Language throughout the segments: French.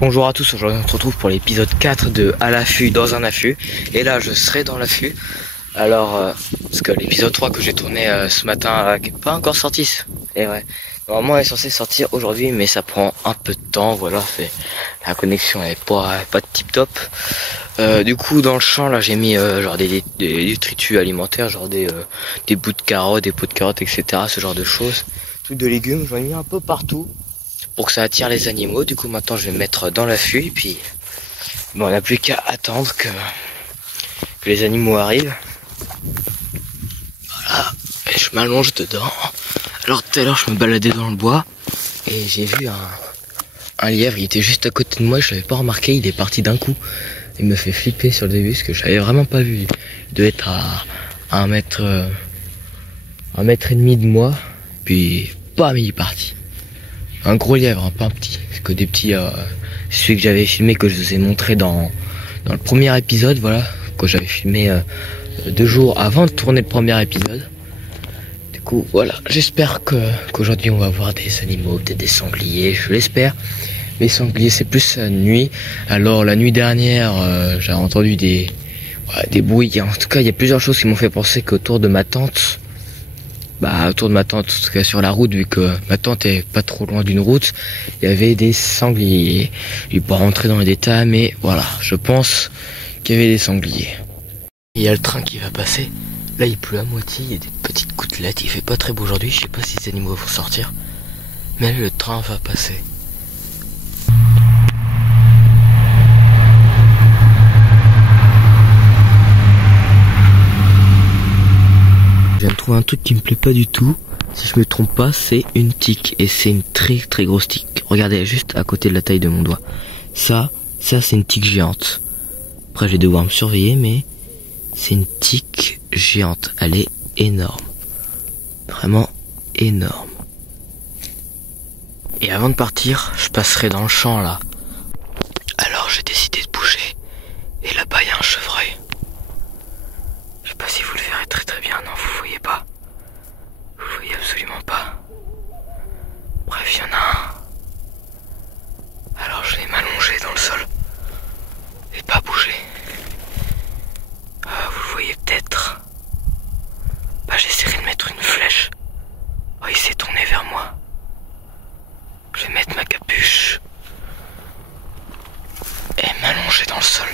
Bonjour à tous, aujourd'hui on se retrouve pour l'épisode 4 de À l'affût dans un affût. Et là je serai dans l'affût. Alors, parce que l'épisode 3 que j'ai tourné ce matin qui n'est pas encore sorti. Et ouais, normalement elle est censée sortir aujourd'hui, mais ça prend un peu de temps, voilà, la connexion elle est pas de tip top. Du coup dans le champ là j'ai mis genre des détritus alimentaires, genre des bouts de carottes, des pots de carottes, etc. Ce genre de choses. Tout de légumes, j'en ai mis un peu partout pour que ça attire les animaux. Du coup maintenant je vais me mettre dans l'affût et puis bon, on n'a plus qu'à attendre que les animaux arrivent. Voilà, et je m'allonge dedans. Alors tout à l'heure je me baladais dans le bois et j'ai vu un lièvre, il était juste à côté de moi, je l'avais pas remarqué, il est parti d'un coup. Il me fait flipper sur le début parce que je l'avais vraiment pas vu. Il devait être à 1 mètre et demi de moi, puis bam, il est parti. Un gros lièvre, hein, pas un petit. C'est que des petits, celui que j'avais filmé, que je vous ai montré dans le premier épisode, voilà, que j'avais filmé 2 jours avant de tourner le premier épisode. Du coup, voilà, j'espère qu'aujourd'hui on va voir des animaux, peut-être des sangliers, je l'espère. Mais les sangliers c'est plus la nuit. Alors la nuit dernière, j'ai entendu des bruits. En tout cas, il y a plusieurs choses qui m'ont fait penser qu'autour de ma tente, en tout cas sur la route, vu que ma tente est pas trop loin d'une route, il y avait des sangliers. Je vais pas rentrer dans les détails, mais voilà, je pense qu'il y avait des sangliers. Il y a le train qui va passer. Là, il pleut à moitié, il y a des petites gouttelettes, il fait pas très beau aujourd'hui, je sais pas si les animaux vont sortir. Mais le train va passer. Je viens de trouver un truc qui me plaît pas du tout. Si je me trompe pas, c'est une tique. Et c'est une très très grosse tique. Regardez, juste à côté de la taille de mon doigt. Ça c'est une tique géante. Après, je vais devoir me surveiller, mais c'est une tique géante. Elle est énorme. Vraiment énorme. Et avant de partir, je passerai dans le champ là. Alors j'ai décidé de bouger. Et là-bas, il y a un chevreuil. Je sais pas si vous le verrez très très bien. Non, vous le voyez pas. Vous le voyez absolument pas. Bref, il y en a un. Alors je vais m'allonger dans le sol. Et pas bouger. Vous le voyez peut-être. J'essaierai de mettre une flèche. Oh, il s'est tourné vers moi. Je vais mettre ma capuche. Et m'allonger dans le sol.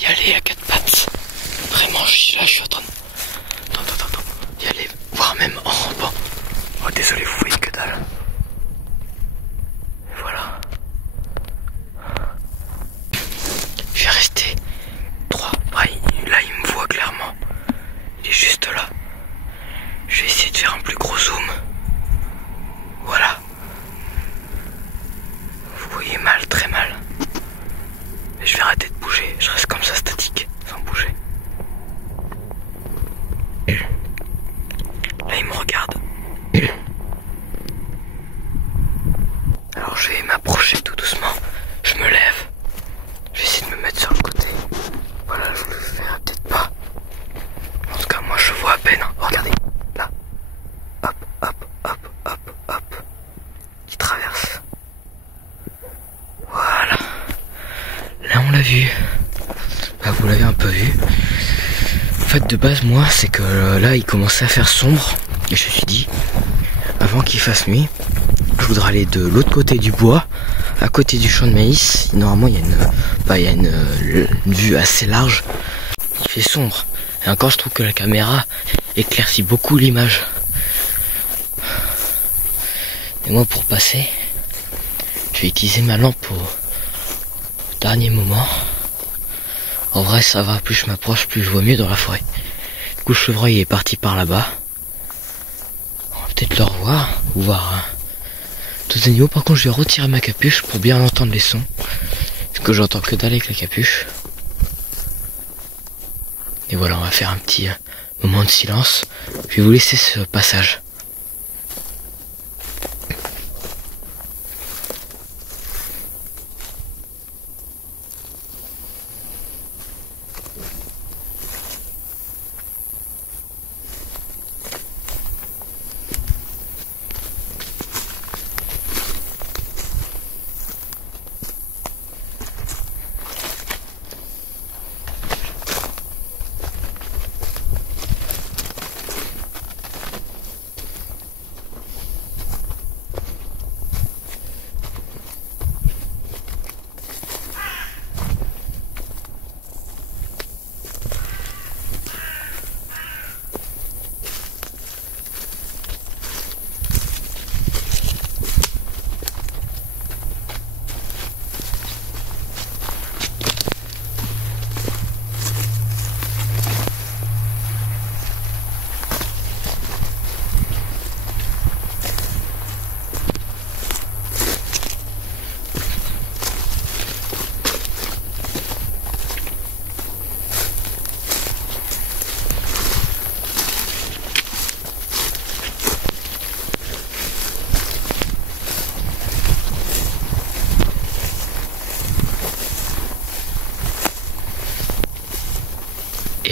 Y aller à 4 pattes. Vraiment, je suis en train de... Attends. Y aller, voire même en rampant. Oh, désolé, vous voyez que dalle. Et voilà. Je vais rester droit. Là, il me voit clairement. Il est juste là. Je vais essayer de faire un plus gros zoom. Voilà. Vous voyez mal, très mal. Mais je vais arrêter de bouger. Je reste comme ça, statique, sans bouger. Là, il me regarde. Alors, je vais m'approcher tout doucement. Je me lève. Je vais essayer de me mettre sur le côté. Voilà, je le ferai peut-être pas. En tout cas, moi, je vois à peine. Regardez, là. Hop. Qui traverse. Voilà. Là, on l'a vu. Vous l'avez un peu vu. En fait, de base, moi, c'est que là, il commençait à faire sombre. Et je me suis dit, avant qu'il fasse nuit, je voudrais aller de l'autre côté du bois, à côté du champ de maïs. Normalement, il y a une vue assez large. Il fait sombre. Et encore, je trouve que la caméra éclaircit beaucoup l'image. Et moi, pour passer, je vais utiliser ma lampe au dernier moment. En vrai, ça va, plus je m'approche, plus je vois mieux dans la forêt. Du coup, le chevreuil est parti par là-bas. On va peut-être le revoir, ou voir d'autres animaux. Par contre, je vais retirer ma capuche pour bien entendre les sons. Parce que j'entends que dalle avec la capuche. Et voilà, on va faire un petit moment de silence. Je vais vous laisser ce passage.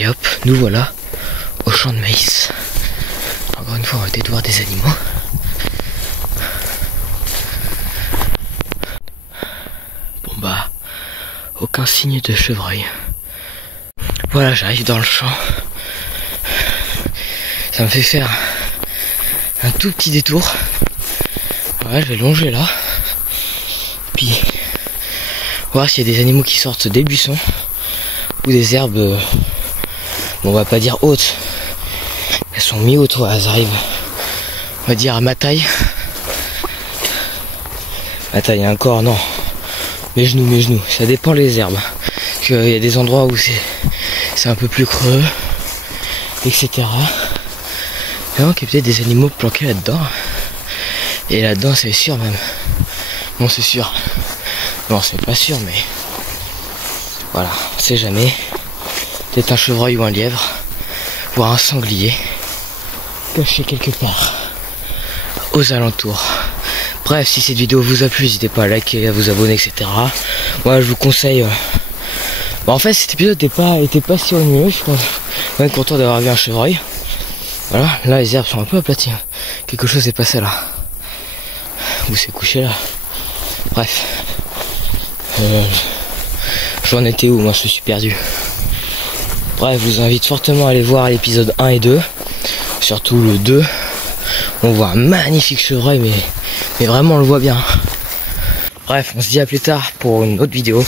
Et hop, nous voilà au champ de maïs. Encore une fois, on va peut-être voir des animaux. Bon bah, aucun signe de chevreuil. Voilà, j'arrive dans le champ. Ça me fait faire un tout petit détour. Ouais, je vais longer là. Puis, voir s'il y a des animaux qui sortent des buissons. Ou des herbes, bon, on va pas dire hautes. Elles sont mi-hautes, ouais, elles arrivent, on va dire à ma taille. Ma taille encore, non. Mes genoux. Ça dépend les herbes. Parce qu'il y a des endroits où c'est un peu plus creux, etc. Et donc il y a peut-être des animaux planqués là-dedans. Et là-dedans, c'est sûr même. Bon, c'est sûr. Non, c'est pas sûr, mais voilà, on sait jamais. Peut-être un chevreuil ou un lièvre, voire un sanglier, caché quelque part aux alentours. Bref, si cette vidéo vous a plu, n'hésitez pas à liker, à vous abonner, etc. Moi, je vous conseille. En fait, cet épisode était pas si ennuyeux. Je suis quand même content d'avoir vu un chevreuil. Voilà, là les herbes sont un peu aplaties. Quelque chose est passé là. Ou c'est couché là. Bref. J'en étais où? Moi je suis perdu. Bref, je vous invite fortement à aller voir l'épisode 1 et 2. Surtout le 2. On voit un magnifique chevreuil, mais vraiment on le voit bien. Bref, on se dit à plus tard pour une autre vidéo.